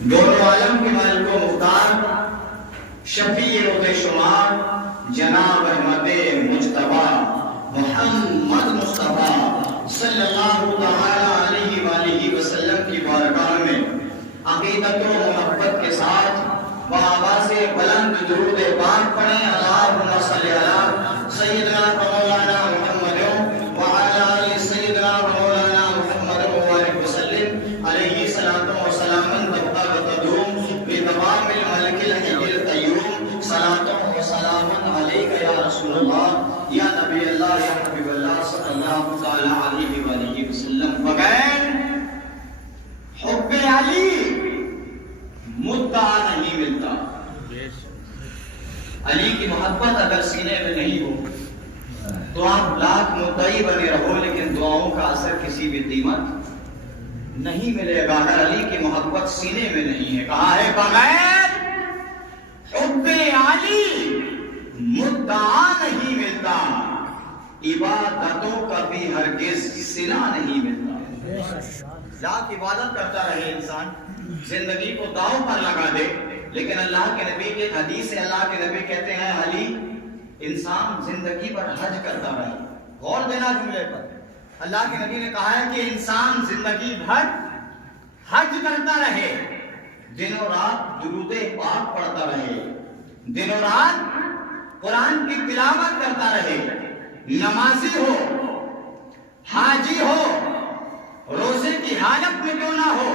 دونوں عالم کے مالک و مختار شفیع روز شمار جناب احمد مجتبی محمد مصطفیٰ صلی اللہ تعالی علیہ وآلہ وسلم کی بارگاہ میں عقیدت و محبت کے ساتھ بآواز بلند درود پاک پڑھیں اللہم صلی علی سیدنا مولانا محمد وعلی آل سیدنا مولانا محمد وبارک وسلم علیہ الصلوۃ والسلام تبقى وتدوم بتمام الملك الحي القيوم صلاة وسلام علیک یا رسول اللہ یا نبی اللہ یا حبیب اللہ صلی اللہ تعالی علیہ وآلہ وسلم. بغیر حب علی مدعا نہیں ملتا. علی کی محبت اگر سینے میں نہیں ہو تو آپ لاکھ مدعی بنے رہو لیکن دعاؤں کا اثر کسی بھی قیمت نہیں ملے گا اگر علی کی محبت سینے میں نہیں ہے. کہا ہے بغیر حب علی مدعا نہیں ملتا, عبادتوں کا بھی ہرگز صلہ نہیں ملتا. لاکھ عبادت کرتا رہے انسان, زندگی کو داؤ پر لگا دے, لیکن اللہ کے نبی کے حدیث سے اللہ کے نبی کہتے ہیں علی انسان زندگی پر حج کرتا رہے. غور دینا جملے پر, اللہ کے نبی نے کہا ہے کہ انسان زندگی بھر حج کرتا رہے, دن و رات درود پاک پڑھتا رہے, دن و رات قرآن کی تلاوت کرتا رہے, نمازی ہو, حاجی ہو, روزے کی حالت میں کیوں نہ ہو,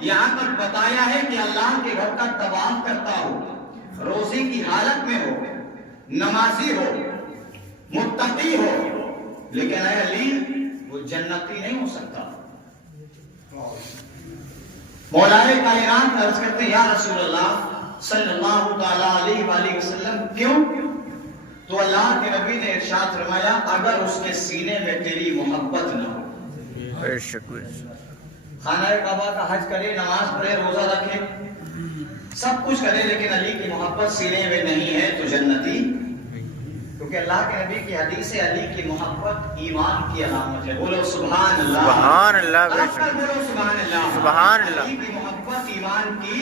یہاں تک بتایا ہے کہ اللہ کے گھر کا طواف کرتا ہو, روزے کی حالت میں ہو, نمازی ہو, متقی ہو, لیکن اے علی وہ جنتی نہیں ہو سکتا. مولا کائنات عرض کرتے ہیں یا رسول اللہ صلی اللہ تعالی علیہ وآلہ وسلم کیوں؟ تو اللہ کے نبی نے ارشاد فرمایا اگر اس کے سینے میں تیری محبت نہ ہو. خانہ کعبہ کا حج کرے, نماز پڑھے, روزہ رکھے, سب کچھ کرے, لیکن علی کی محبت سینے میں نہیں ہے تو جنتی, کیونکہ اللہ کے نبی کی حدیث ہے علی کی محبت ایمان کی علامت ہے. بولو سبحان اللہ, سبحان اللہ, بولو سبحان اللہ, سبحان اللہ. علی کی محبت ایمان کی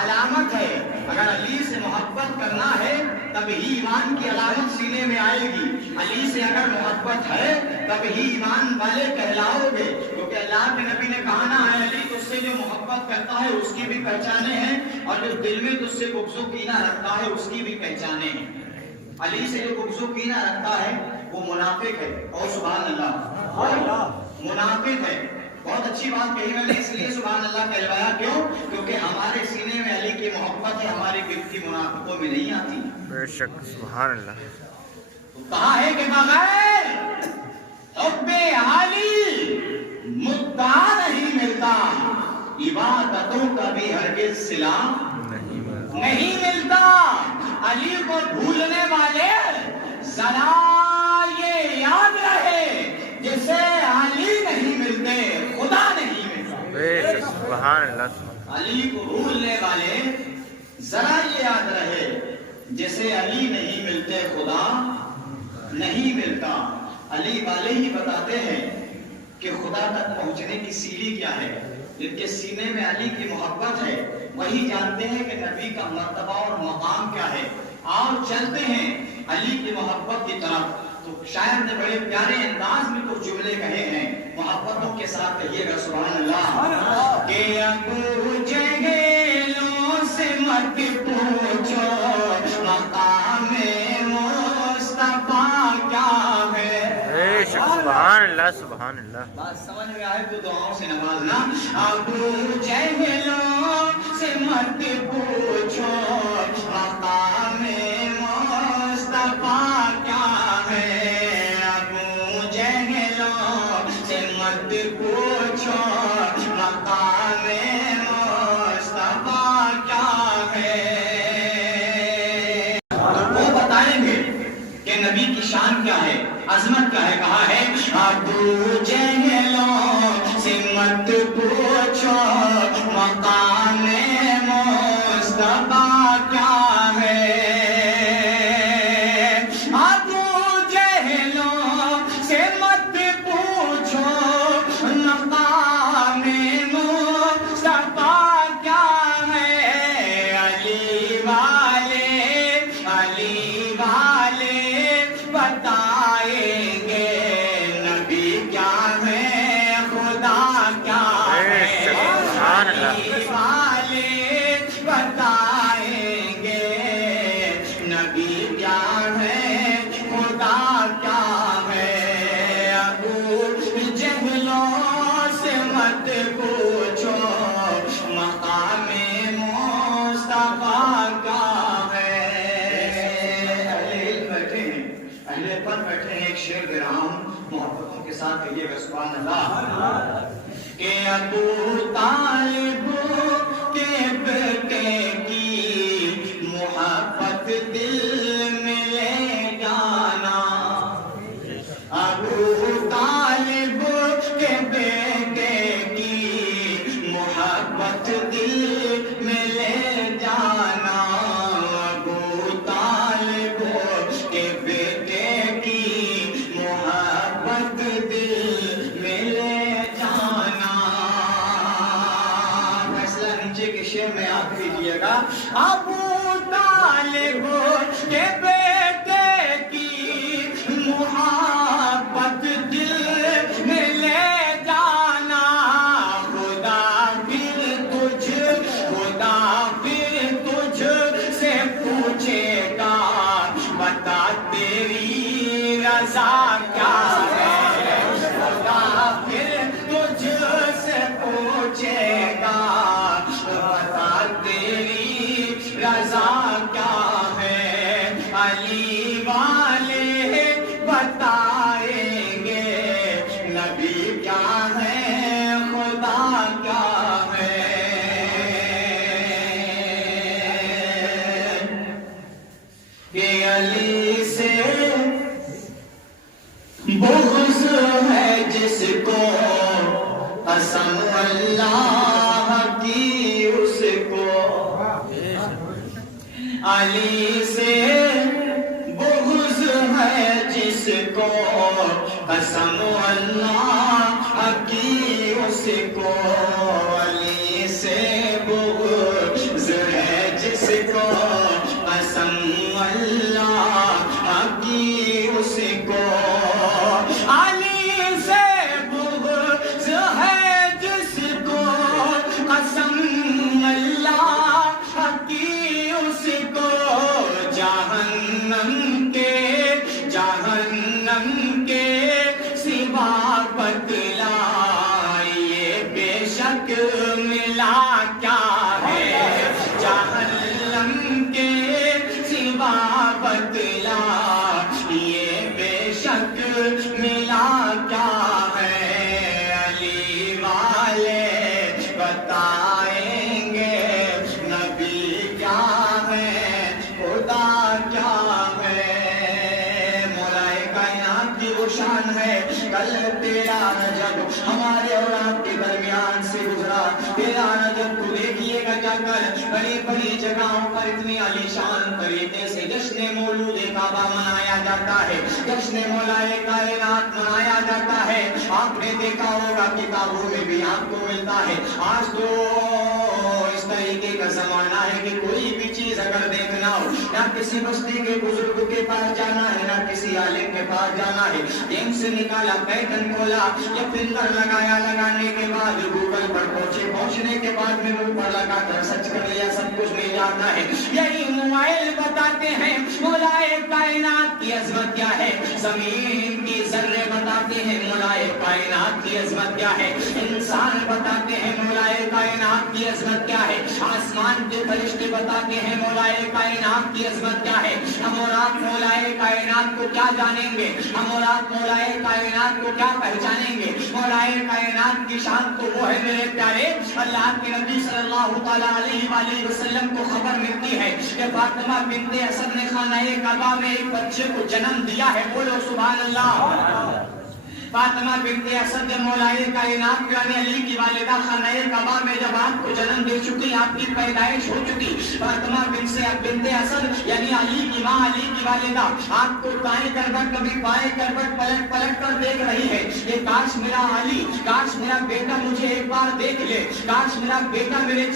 علامت ہے. اگر علی سے محبت کرنا ہے تب ہی ایمان کی علامت سینے میں آئے گی. علی سے اگر محبت ہے تب ہی ایمان والے کہلاؤ گے, کیونکہ اللہ کے نبی نے کہا نا ہے علی تجھ سے جو محبت کرتا ہے اس کی بھی پہچانیں ہیں, اور جو دل میں تجھ سے بغض و کینہ رکھتا ہے اس کی بھی پہچانیں ہیں. علی سے جو بغض و کینہ رکھتا ہے وہ منافق ہے. اور سبحان اللہ, منافق ہے. بہت اچھی بات کہی میں نے, اس لیے سبحان اللہ کہلوایا. کیوں؟ کیونکہ ہمارے سینے میں علی کی محبت ہے, ہماری گرفتی منافقوں میں نہیں آتی. بے شک, سبحان اللہ. کہا ہے کہ بغیر حب علی مدعا نہیں ملتا, عبادتوں کا بھی ہرگز صلہ نہیں ملتا. علی کو بھولنے والے ذرا یہ یاد رہے جسے علی نہیں ملتے خدا نہیں ملتا. بے شک, سبحان اللہ. علی کو بھولنے والے ذرا یہ یاد رہے جسے علی نہیں ملتے خدا نہیں ملتا. علی والے ہی بتاتے ہیں کہ خدا تک پہنچنے کی سیڑھی کیا ہے. جن کے سینے میں علی کی محبت ہے وہی جانتے ہیں کہ نبی کا مرتبہ اور مقام کیا ہے. اور چلتے ہیں علی کی محبت کی طرف. تو شاعر نے بڑے پیارے انداز میں کچھ جملے کہے ہیں, محبتوں کے ساتھ کہیے گا سبحان اللہ. کہ ابو جہلوں سے مت پوچھو مقام مصطفیٰ کیا ہے. بے شک, سبحان اللہ, سبحان اللہ. بات سمجھ میں آئے تو دعاؤں سے نوازنا. ابو جہلوں سے مت پوچھو مقام مصطفیٰ کیا ہے. ابو جہلوں سے مت پوچھو مقام مصطفیٰ کیا ہے. وہ بتائیں گے کہ نبی کی شان کیا ہے, عظمت کیا ہے. کہا ہے ابو جہلوں سے مت پوچھو مقام مصطفیٰ کیا ہے. ابو جہلوں سے مت پوچھو مقام مصطفیٰ کیا سبحان اللہ والے بتائیں گے نبی کیا ہے خدا کیا ہے ابو جہلوں سے مت پوچھو مقام مصطفیٰ کا ہے اہل پر بیٹھے ہیں ایک شعر گرام محبتوں کے ساتھ کہیے گا سبحان اللہ کہ ابو طالب کے بیٹے کی محبت دل میں لے جانا ابو طالب کے بیٹے کی محبت دل میں لے جانا ابو طالب کے بیٹے کی محبت دل میں لے جانا فیصلہ نیچے کے شعر میں آپ کیجیے گا ابو طالب کے بیٹے کی محبت دل میں لے جانا خدا پھر تجھ سے پوچھے گا بتا تیری رضا کیا ہے خدا پھر تجھ سے پوچھے گا بتا تیری رضا کیا ہے علی والے بتائیں گے نبی کیا ہے خدا کیا ہے کہ علی سے بغض ہے جس کو قسم اللہ کی اس کو علی سے بغض ہے جس کو قسم اللہ کی اس کو علی سے بغض ہے جس کو قسم اللہ کی اس کو علی سے بغض ہے جس کو قسم اللہ کی اس کو جہنم کے سوا بتلائیے بے شک ملا کیا ہے جہنم کے سوا بتلا یہ بے شک ملا کیا ہے علی والے بتائیں گے نبی کیا ہے خدا کیا ہے مولائے کائنات کی وہ شان ہے کل تیرا جب ہمارے اور آپ کے درمیان سے گزرا تیرا جب تو دیکھیے گا جا کر بڑی بڑی جگہوں پر اتنی عالی شان طریقے سے جشن مولود کعبہ منایا جاتا ہے جشن مولائے کائنات منایا جاتا ہے آپ نے دیکھا ہوگا کتابوں میں بھی آپ کو ملتا ہے آج تو اس طریقے کا زمانہ ہے کہ کوئی بھی چیز اگر دیکھنا ہو نہ کسی بستی کے بزرگ کے پاس جانا ہے نہ کسی عالم کے پاس جانا ہے جیم سے نکالا پیٹن کھولا یا فلٹر لگایا لگانے کے بعد گوگل پر پہنچنے کے بعد میں منہ پر لگا کر سچ کر لیا سب کچھ مل جاتا ہے یہی موبائل بتاتے ہیں مولائے کائنات کی عظمت کیا ہے زمین کی ذرے بتاتے ہیں مولائے کائنات کی عظمت کیا ہے انسان بتاتے ہیں مولائے کائنات کی عظمت کیا ہے آسمان کے فرشتے بتاتے ہیں مولائے کائنات کی عظمت کیا ہے ہم اور آپ مولائے کائنات کو کیا جانیں گے ہم اور آپ مولائے کائنات کو کیا پہچانیں گے مولائے کائنات کی شان تو وہ ہے میرے پیارے اللہ کے نبی صلی اللہ تعالیٰ علیہ وآلہ وسلم کو خبر ملتی ہے کہ فاطمہ بنت اسد نے خانہ کعبہ میں ایک بچے کو جنم دیا ہے بولو سبحان اللہ فاطمہ بنت اسد مولائے کائنات یعنی علی کی والدہ خانہ کعبہ میں جب آپ کو جنم دے چکی آپ کی پیدائش ہو چکی فاطمہ بنت اسد یعنی علی کی ماں علی کی والدہ آپ کو دائیں کروٹ کبھی بائیں کروٹ پلٹ کر دیکھ رہی ہے کہ کاش میرا علی کاش میرا بیٹا مجھے ایک بار دیکھ لے کاش میرا بیٹا میرے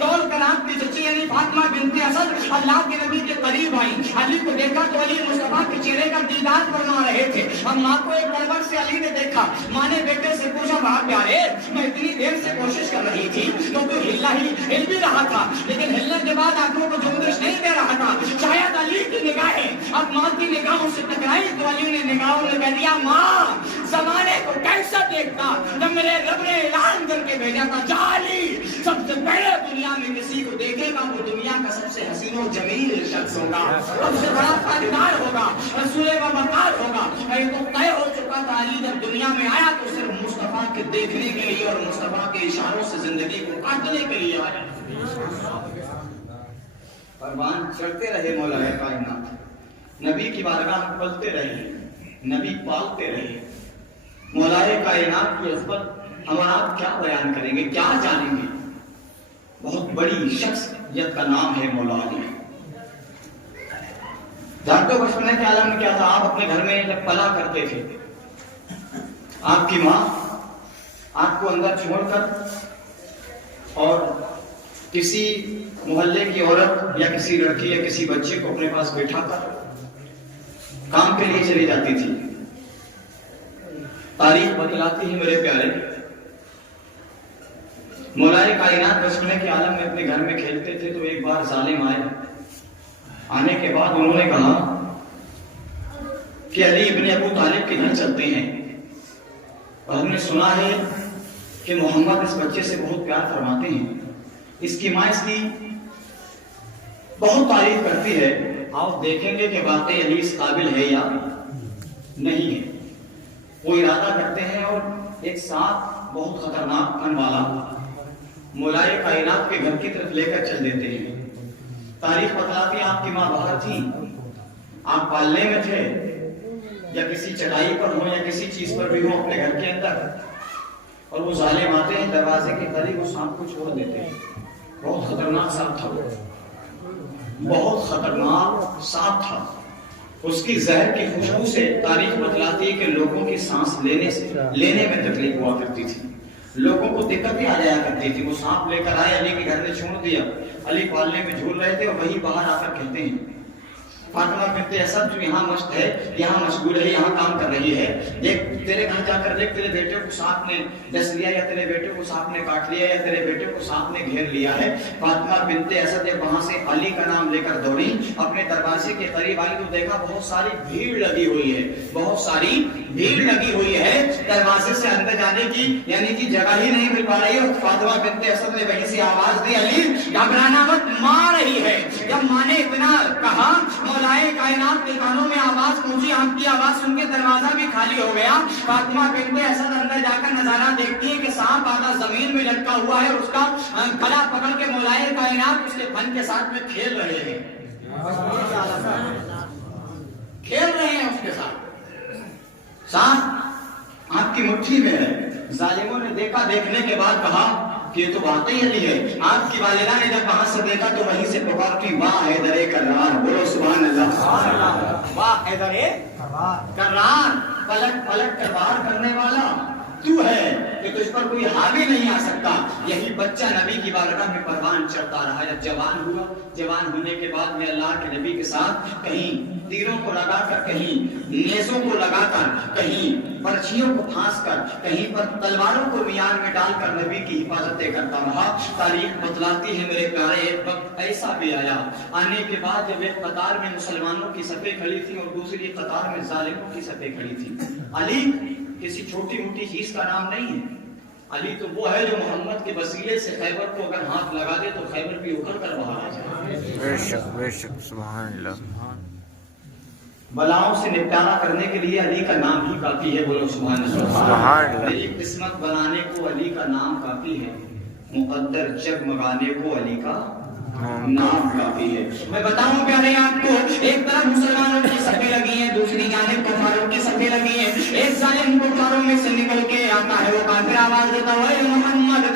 دوڑ کر آپ کی چچی یعنی فاطمہ بنت اسد اللہ کے نبی کے قریب آئی. علی کو دیکھا تو علی مصطفیٰ کے چہرے کا دیدار فرما رہے تھے. اب ماں کو ایک پلک سے علی نے دیکھا. ماں نے بیٹے سے پوچھا باپ پیارے میں اتنی دیر سے کوشش کر رہی تھی تو ہل بھی رہا تھا لیکن ہلنے کے بعد آنکھوں کو جنبش نہیں دے رہا تھا. شاید علی کی نگاہیں اب ماں کی نگاہوں سے ٹکرائی تو علی نے نگاہوں میں کہہ دیا ماں زمانے کو کیسا دیکھتا جب میرے رب نے اعلان کر کے بھیجا تھا جا علی سب سے پہلے دنیا میں کسی کو دیکھے گا وہ دنیا کا سب سے حسین و جمیل شخص ہوگا, سب سے بڑا تاجدار ہوگا, رسول و وقار ہوگا. یہ تو طے ہو چکا تھا. علی جب دنیا میں آیا تو صرف مصطفیٰ کے دیکھنے کے لیے اور مصطفیٰ کے اشاروں سے زندگی کو کاٹنے کے لیے آیا. پروان چڑھتے رہے مولا کائنات, نبی کی بارگاہ پلتے رہے, نبی پالتے رہے. مولا کائنات کی عظمت ہم آپ کیا بیان کریں گے, کیا جانیں گے. بہت بڑی شخصیت کا نام ہے مولا علی. جانتے ہو بچپنے کے عالم میں کیا تھا؟ آپ اپنے گھر میں جب پلا کرتے تھے آپ کی ماں آپ کو اندر چھوڑ کر اور کسی محلے کی عورت یا کسی لڑکی یا کسی بچے کو اپنے پاس بٹھا کر کام کے لیے چلی جاتی تھی. تاریخ بتلاتی ہے میرے پیارے مولا کائنات بچپنے کے عالم میں اپنے گھر میں کھیلتے تھے تو ایک بار ظالم آئے. آنے کے بعد انہوں نے کہا کہ علی ابن ابو طالب کے گھر چلتے ہیں اور ہم نے سنا ہے کہ محمد اس بچے سے بہت پیار فرماتے ہیں, اس کی ماں اس کی بہت تعریف کرتی ہے. آپ دیکھیں گے کہ واقعی علی اس قابل ہے یا نہیں ہے. وہ ارادہ کرتے ہیں اور ایک ساتھ بہت خطرناک پن والا مولا کائنات کے گھر کی طرف لے کر چل دیتے ہیں. تاریخ بتلاتی آپ کی ماں باہر تھی, آپ پالنے میں تھے یا کسی چٹائی پر ہو یا کسی چیز پر بھی ہو اپنے گھر کے اندر, اور وہ ظالم آتے ہیں دروازے کے قریب وہ سانپ کو چھوڑ دیتے ہیں. بہت خطرناک سانپ تھا, بہت خطرناک سانپ تھا. اس کی زہر کی خوشبو سے تاریخ بتلاتی ہے کہ لوگوں کی سانس لینے میں تکلیف ہوا کرتی تھی, لوگوں کو دقت بھی آ جایا کرتی تھی. وہ سانپ لے کر آئے, علی کے گھر میں چھوڑ دیا. علی پالنے میں جھول رہے تھے اور وہی باہر آ کر کہتے ہیں فاطمہ بنت اسد جو یہاں مشت ہے, یہاں مشغول ہے, یہاں کام کر رہی ہے, دیکھ تیرے گھر جا کر دیکھ تیرے بیٹے کو سانپ نے ڈس لیا یا تیرے بیٹے کو سانپ نے کاٹ لیا یا تیرے بیٹے کو سانپ نے گھیر لیا ہے. فاطمہ بنت اسد جب وہاں سے علی کا نام لے کر دوڑی, اپنے دروازے کے قریب آئی تو دیکھا بہت ساری بھیڑ لگی ہوئی ہے, بہت ساری بھیڑ لگی ہوئی ہے. دروازے سے اندر جانے کی یعنی کہ جگہ ہی نہیں مل پا رہی ہے. فاطمہ بنت اسد نے وہیں سے آواز دی علی گھبرانا مت, ماں رہی ہے. جب ماں نے اتنا کہا مولائے کائنات کے کانوں میں آواز پہنچی, آپ کی آواز سن کے دروازہ بھی خالی ہو گیا. فاطمہ بنت اسد اندر جا کر نظارہ دیکھتی ہے کہ سانپ آدھا زمین میں لٹکا ہوا ہے, اس کا گلا پکڑ کے مولائے کائنات اس کے پھن کے ساتھ میں کھیل رہے ہیں, کھیل رہے ہیں اس کے ساتھ. سانپ آپ کی مٹھی میں ہے. ظالموں نے دیکھا, دیکھنے کے بعد کہا کہ یہ تو واقعی علی ہے. آپ کی والدہ نے جب وہاں سے دیکھا تو وہیں سے پکارتی واہ حیدر کرار, بولو سبحان اللہ, واہ حیدر کرار, پلٹ پلٹ کر وار کرنے والا تو ہے کہ تجھ پر کوئی حاوی نہیں آ سکتا. یہی بچہ نبی کی بارگاہ میں پروان چڑھتا رہا. جب جوان ہوا, جوان ہونے کے بعد میں اللہ کے نبی کے ساتھ کہیں تیروں کو لگا کر, کہیں نیزوں کو لگا کر, کہیں برچھیوں کو پھانس کر, کہیں پر تلواروں کو میان میں ڈال کر نبی کی حفاظتیں کرتا رہا. تاریخ بتلاتی ہے میرے پیارے ایک وقت ایسا بھی آیا, آنے کے بعد جب ایک قطار میں مسلمانوں کی صفیں کھڑی تھی اور دوسری قطار میں ظالموں کی صفیں کھڑی تھی. علی کسی چھوٹی موٹی چیز کا نام نہیں ہے. علی تو وہ ہے جو محمد کے وسیلے سے خیبر کو اگر ہاتھ لگا دے تو خیبر بھی اکھڑ کر باہر آ جائے. بے شک بے شک, سبحان اللہ. بلاؤں سے نپٹارا کرنے کے لیے علی کا نام ہی کافی ہے, بولو سبحان اللہ. میری قسمت بنانے کو علی کا نام کافی ہے, مقدر جگمگانے کو علی کا نام کافی ہے. میں بتاؤں پیارے آپ کو, ایک طرف مسلمانوں کی صفیں لگی ہیں, دوسری جانب کفاروں کی صفیں لگی ہیں. ایک ظالم کفاروں میں سے نکل کے آتا ہے, وہ کافر آواز دیتا ہے محمد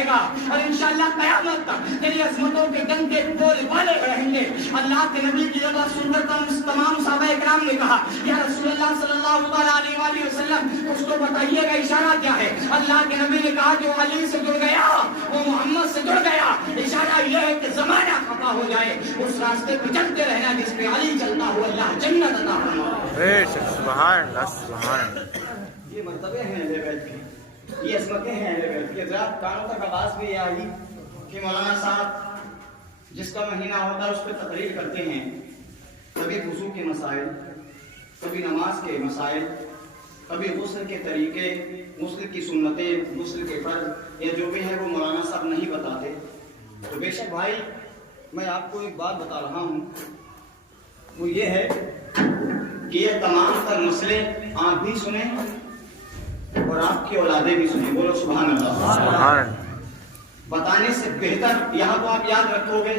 رہے گا اور انشاءاللہ قیامت تک تیری عظمتوں کے ڈنکے بول والے رہیں گے. اللہ کے نبی کی یہ بات سن کر تمام صحابہ کرام نے کہا یا رسول اللہ صلی اللہ علیہ وآلہ وسلم کچھ تو بتائیے گا اشارہ کیا ہے. اللہ کے نبی نے کہا جو علی سے جڑ گیا وہ محمد سے جڑ گیا. اشارہ یہ ہے کہ زمانہ خطا ہو جائے اس راستے پہ چلتے رہنا جس پہ علی چلتا ہو. اللہ جنت عطا فرمائے. سبحان اللہ سبحان اللہ. یہ مرتبے ہیں اہل بیت کی, یہ عظمتیں ہیں اہل بیت کی. حضرات کانوں تک آواز بھی یہ آئی کہ مولانا صاحب جس کا مہینہ ہوتا ہے اس پہ تقریر کرتے ہیں, کبھی وضو کے مسائل, کبھی نماز کے مسائل, کبھی غسل کے طریقے, غسل کی سنتیں, غسل کے فرض یا جو بھی ہے وہ مولانا صاحب نہیں بتاتے. تو بے شک بھائی میں آپ کو ایک بات بتا رہا ہوں, وہ یہ ہے کہ یہ تمام تر مسئلے آپ بھی سنیں اور آپ کی اولادیں بھی سنیں. بولو سبحان اللہ. سبحان اللہ. بتانے سے بہتر یہاں تو آپ یاد رکھو گے,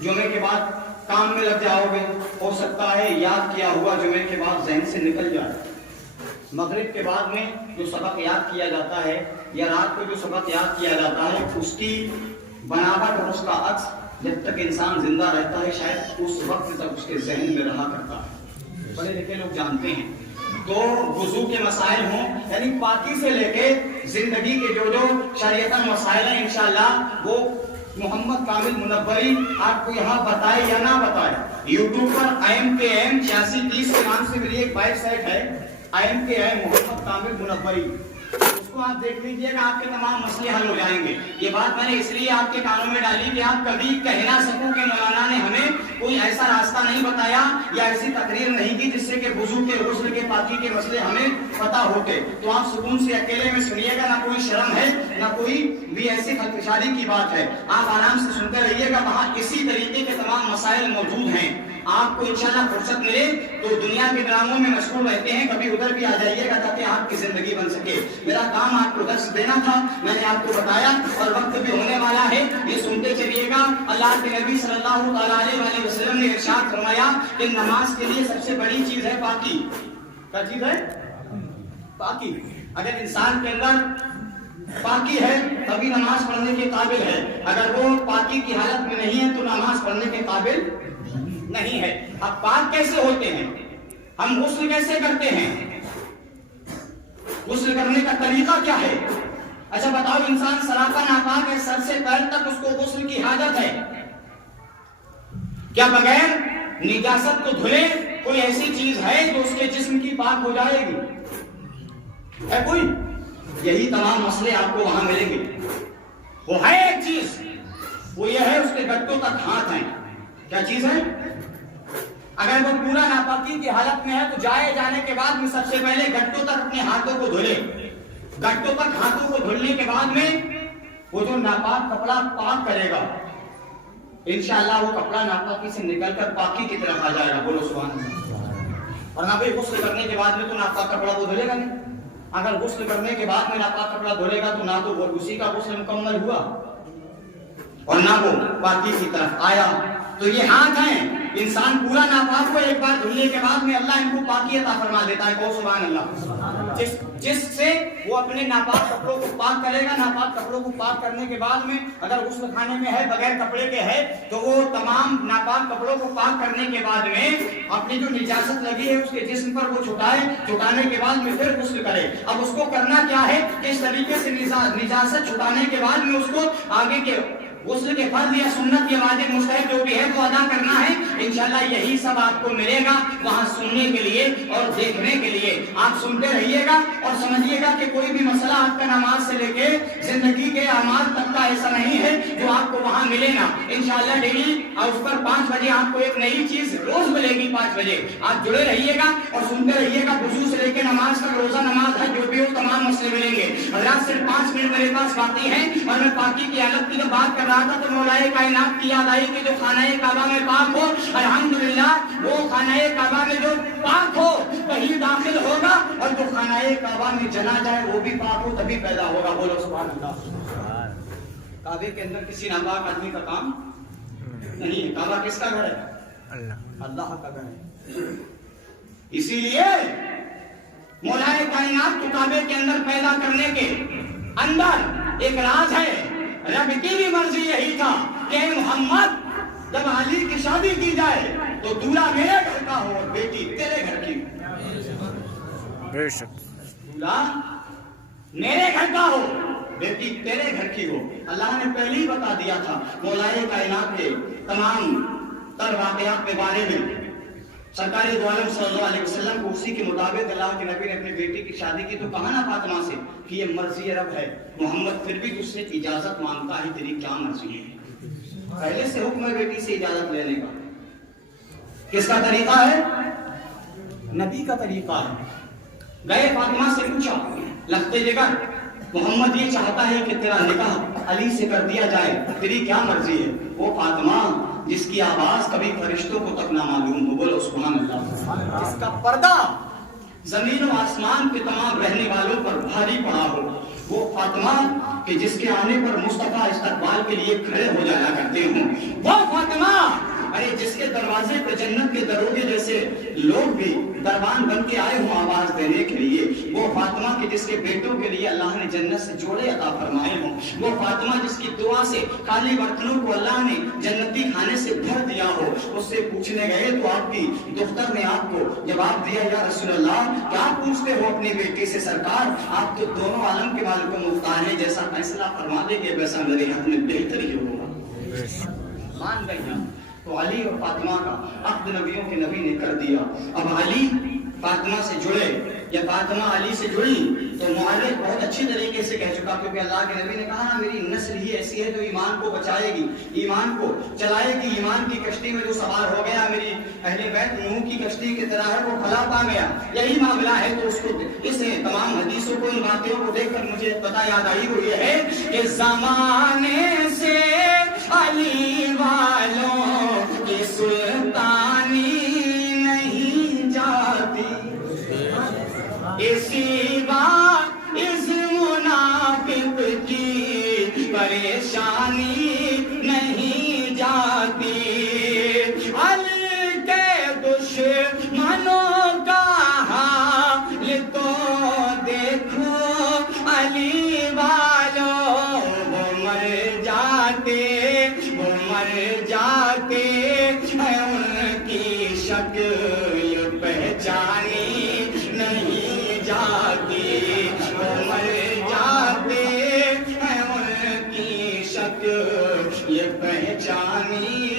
جمعے کے بعد کام میں لگ جاؤ گے, ہو سکتا ہے یاد کیا ہوا جمعے کے بعد ذہن سے نکل جائے. مغرب کے بعد میں جو سبق یاد کیا جاتا ہے یا رات کو جو سبق یاد کیا جاتا ہے اس کی بناوٹ اور اس کا عکس جب تک انسان زندہ رہتا ہے شاید اس وقت تک اس کے ذہن میں رہا کرتا ہے. بڑے لکھے لوگ جانتے ہیں. تو وضو کے مسائل ہوں یعنی پاکی سے لے کے زندگی کے جو شریعتاً مسائل ہیں انشاءاللہ وہ محمد کامل منوری آپ کو یہاں بتائے یا نہ بتائے. یوٹیوب پر IMKM 8630 کے نام سے میری ایک ویب سائٹ ہے, IMKM محمد کامل منوری. اس کو آپ دیکھ لیجئے گا, آپ کے تمام مسئلے حل ہو جائیں گے. یہ بات میں نے اس لیے آپ کے کانوں میں ڈالی کہ آپ کبھی کہہ نہ سکو کہ مولانا نے ہمیں کوئی ایسا راستہ نہیں بتایا یا ایسی تقریر نہیں کی جس سے کہ وضو کے غسل کے پاکی کے مسئلے ہمیں پتہ ہوتے. تو آپ سکون سے اکیلے میں سنیے گا, نہ کوئی شرم ہے نہ کوئی بھی ایسی خدشداری کی بات ہے. آپ آرام سے سنتے رہیے گا, وہاں اسی طریقے کے تمام مسائل موجود ہیں. آپ کو انشاءاللہ فرصت ملے تو دنیا کے ڈراموں میں مشغول رہتے ہیں, کبھی ادھر بھی آ جائیے گا تاکہ آپ کی زندگی بن سکے. میرا کام آپ کو درس دینا تھا, میں نے آپ کو بتایا اور وقت بھی ہونے والا ہے, یہ سنتے چلیے گا. اللہ کے نبی صلی اللہ علیہ وسلم نے ارشاد فرمایا کہ نماز کے لیے سب سے بڑی چیز ہے پاکی. کیا چیز ہے؟ پاکی. اگر انسان کے اندر پاکی ہے تبھی نماز پڑھنے کے قابل ہے, اگر وہ پاکی کی حالت میں نہیں ہے تو نماز پڑھنے کے قابل نہیں ہے. اب پاک کیسے ہوتے ہیں, ہم غسل کیسے کرتے ہیں, غسل کرنے کا طریقہ کیا ہے؟ اچھا بتاؤ, انسان سراپا ناپاک ہے, سر سے پیر تک اس کو غسل کی حاجت ہے. کیا بغیر نجاست کو دھلے کوئی ایسی چیز ہے جو اس کے جسم کی پاک ہو جائے گی؟ ہے کوئی؟ یہی تمام مسئلے آپ کو وہاں ملیں گے. وہ ہے ایک چیز, وہ یہ ہے اس کے گٹوں تک ہاتھ ہیں. کیا چیز ہے؟ اگر وہ پورا ناپاکی کی حالت میں ہے تو جانے کے بعد میں سب سے پہلے گٹوں تک اپنے ہاتھوں کو دھلے. گٹوں تک ہاتھوں کو دھلنے کے بعد میں وہ جو ناپاک کپڑا پاک کرے گا انشاءاللہ وہ کپڑا ناپاکی سے نکل کر پاکی کی طرف آ جائے گا. بولو سبحان اللہ. اور نہ بھائی غسل کرنے کے بعد میں تو ناپاک کپڑا کو دھلے گا نہیں. اگر غسل کرنے کے بعد میں ناپاک کپڑا دھلے گا تو نہ تو وہ اسی کا غسل مکمل ہوا اور نہ وہ پاکی کی طرف آیا. تو یہ ہاتھ ہیں, انسان پورا ناپاک کو ایک بار دھلنے کے بعد میں اللہ ان کو پاکی عطا فرما دیتا ہے. کہو سبحان اللہ. جس سے وہ اپنے ناپاک کپڑوں کو پاک کرے گا. ناپاک کپڑوں کو پاک کرنے کے بعد میں اگر غسل خانے میں ہے بغیر کپڑے کے ہے تو وہ تمام ناپاک کپڑوں کو پاک کرنے کے بعد میں اپنی جو نجاست لگی ہے اس کے جسم پر وہ چھٹانے کے بعد میں پھر غسل کرے. اب اس کو کرنا کیا ہے کہ اس طریقے سے نجاست چھٹانے کے بعد میں اس کو آگے کے غسل کے فرض یا سنت یا واجب مستحب جو بھی ہے وہ ادا کرنا ہے. انشاءاللہ یہی سب آپ کو ملے گا وہاں سننے کے لیے اور دیکھنے کے لیے. آپ سنتے رہیے گا اور سمجھیے گا کہ کوئی بھی مسئلہ آپ کا نماز سے لے کے زندگی کے اعمال تک کا ایسا نہیں ہے جو آپ کو وہاں ملے نا. انشاءاللہ ڈیلی اور اس پر 5 بجے آپ کو ایک نئی چیز روز ملے گی. 5 بجے آپ جڑے رہیے گا اور سنتے رہیے گا. وضو سے لے کے نماز تک, روزہ نماز ہے جو بھی ہو تمام مسئلے ملیں گے. حضرات صرف 5 منٹ میرے پاس باقی ہیں اور میں پاکی کی حالت کی جو بات کر رہا تھا تو مولا کائنات کی یاد آئی کہ جو خانہ کعبہ میں پاک ہو الحمدللہ وہ خانہ کعبہ میں جو پاک ہو وہی داخل ہوگا اور جو خانہ کعبہ میں چلا جائے وہ بھی پاک ہو تبھی پیدا ہوگا. بولو سبحان اللہ. کعبے کے اندر کسی ناپاک آدمی کا کام نہیں ہے. کعبہ کس کا گھر ہے؟ اللہ کا گھر ہے. اسی لیے مولا کائنات کو کعبے کے اندر پیدا کرنے کے اندر ایک راز ہے. رب کی بھی مرضی یہی تھا کہ محمد جب علی کی شادی کی جائے تو دولہا میرے گھر کا ہو اور بیٹی تیرے گھر کی بے شک دولہا میرے گھر کا ہو بیٹی تیرے گھر کی ہو. اللہ نے پہلے ہی بتا دیا تھا مولائے کائنات کے تمام تر واقعات کے بارے میں. سرکار دو عالم صلی اللہ علیہ وسلم کو اسی کے مطابق اللہ کے نبی نے اپنی بیٹی کی شادی کی تو کہا نا فاطمہ سے کہ یہ مرضی رب ہے. محمد پھر بھی تجھ سے اجازت مانگتا ہے تیری کیا مرضی ہے. پہلے سے حکم ہے بیٹی سے اجازت لینے کا. کس کا طریقہ ہے؟ نبی کا طریقہ ہے. گئے فاطمہ سے پوچھا لگتے جگہ محمد یہ چاہتا ہے کہ تیرا نکاح علی سے کر دیا جائے تیری کیا مرضی ہے. وہ فاطمہ جس کی آواز کبھی فرشتوں کو تک نہ معلوم ہو, بولو سبحان اللہ, جس کا پردہ زمین و آسمان کے تمام رہنے والوں پر بھاری پڑا ہو, وہ فاطمہ کہ جس کے آنے پر مصطفیٰ استقبال کے لیے کھڑے ہو جایا کرتے ہوں. وہ فاطمہ ارے جس کے دروازے پہ جنت کے دروگے جیسے لوگ بھی دربان بن کے آئے ہوں آواز دینے کے لیے. وہ فاطمہ کہ جس کے بیٹوں کے لیے اللہ نے جنت سے جوڑے عطا فرمائے ہوں. وہ فاطمہ جس کی دعا سے خالی برتنوں کو اللہ نے جنتی کھانے سے بھر دیا ہو. اس سے پوچھنے گئے تو آپ کی دختر نے آپ کو جواب دیا یا رسول اللہ کیا پوچھتے ہو اپنی بیٹی سے سرکار, آپ تو دونوں عالم کے مالک و مختار ہیں, جیسا فیصلہ فرما دیں گے ویسا میرے حق میں بہتر ہی ہوگا. مان گئی. تو علی اور فاطمہ کا عقد نبیوں کے نبی نے کر دیا. اب علی فاطمہ سے جڑے یا فاطمہ علی سے جڑی تو معرخ بہت اچھی طریقے سے کہہ چکا, کیونکہ اللہ کے نبی نے کہا نا میری نسل ہی ایسی ہے جو ایمان کو بچائے گی, ایمان کو چلائے گی. ایمان کی کشتی میں جو سوار ہو گیا میری اہل بیت نوح کی کشتی کی طرح ہے, وہ خلا پا گیا. یہی معاملہ ہے. تو اس کو اس تمام حدیثوں کو ان باتوں کو دیکھ کر مجھے پتہ یاد آئی, وہ یہ ہے کہ زمانے سے علی والوں کی سلطانی نہیں جاتی, اسی بات اس منافق کی پریشانی نہیں جاتی. علی کے دشمنوں کا حال تو دیکھو علی والوں, وہ مر جاتے ہیں, ان کی شکل پہچانی نہیں جاتی. وہ مر جاتے ہیں, ان کی شکل یہ پہچانی